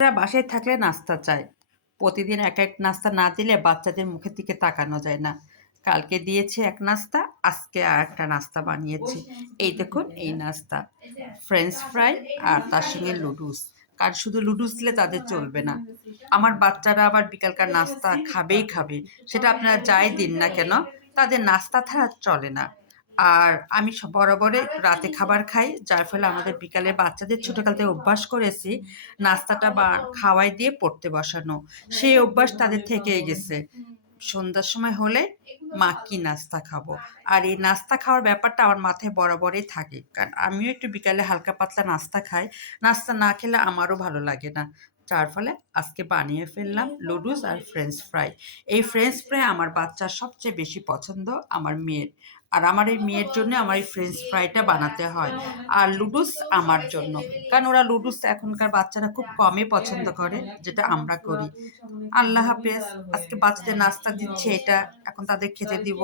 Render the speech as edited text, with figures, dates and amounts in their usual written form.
বাচ্চারা বাসায় থাকলে নাস্তা চায়। প্রতিদিন এক এক নাস্তা না দিলে বাচ্চাদের মুখের দিকে তাকানো যায় না। কালকে দিয়েছি এক নাস্তা, আজকে আরেকটা নাস্তা বানিয়েছি। এই দেখুন এই নাস্তা। ফ্রেঞ্চ ফ্রাই আর তার সঙ্গে লুডুস। কারণ শুধু লুডুস দিলে তাদের চলবে না। আমার বাচ্চারা আবার বিকালকার নাস্তা খাবেই খাবে। সেটা আপনারা যাই দিন না কেন, তাদের নাস্তা ছাড়া চলে না। আর আমি বরাবরই রাতে খাবার খাই, যার ফলে আমাদের বিকালে বাচ্চাদের ছোটকাল থেকে অভ্যাস করেছি নাস্তাটা খাওয়াই দিয়ে পড়তে বসানো। সেই অভ্যাস তাদের থেকেই গেছে। সন্ধ্যার সময় হলে মা কি নাস্তা খাবো? আর এই নাস্তা খাওয়ার ব্যাপারটা আমার মাথায় বরাবরই থাকে। কারণ আমিও একটু বিকালে হালকা পাতলা নাস্তা খাই। নাস্তা না খেলে আমারও ভালো লাগে না। যার ফলে আজকে বানিয়ে ফেললাম লুডুস আর ফ্রেঞ্চ ফ্রাই। এই ফ্রেঞ্চ ফ্রাই আমার বাচ্চার সবচেয়ে বেশি পছন্দ, আমার মেয়ের। আর আমার এই মেয়ের জন্য আমার এই ফ্রেঞ্চ ফ্রাইটা বানাতে হয়। আর লুডুস আমার জন্য। কারণ ওরা লুডুস এখনকার বাচ্চারা খুব কমই পছন্দ করে, যেটা আমরা করি। আল্লাহ হাফেজ। আজকে বাচ্চাদের নাস্তা দিচ্ছি এটা, এখন তাদের খেতে দিব।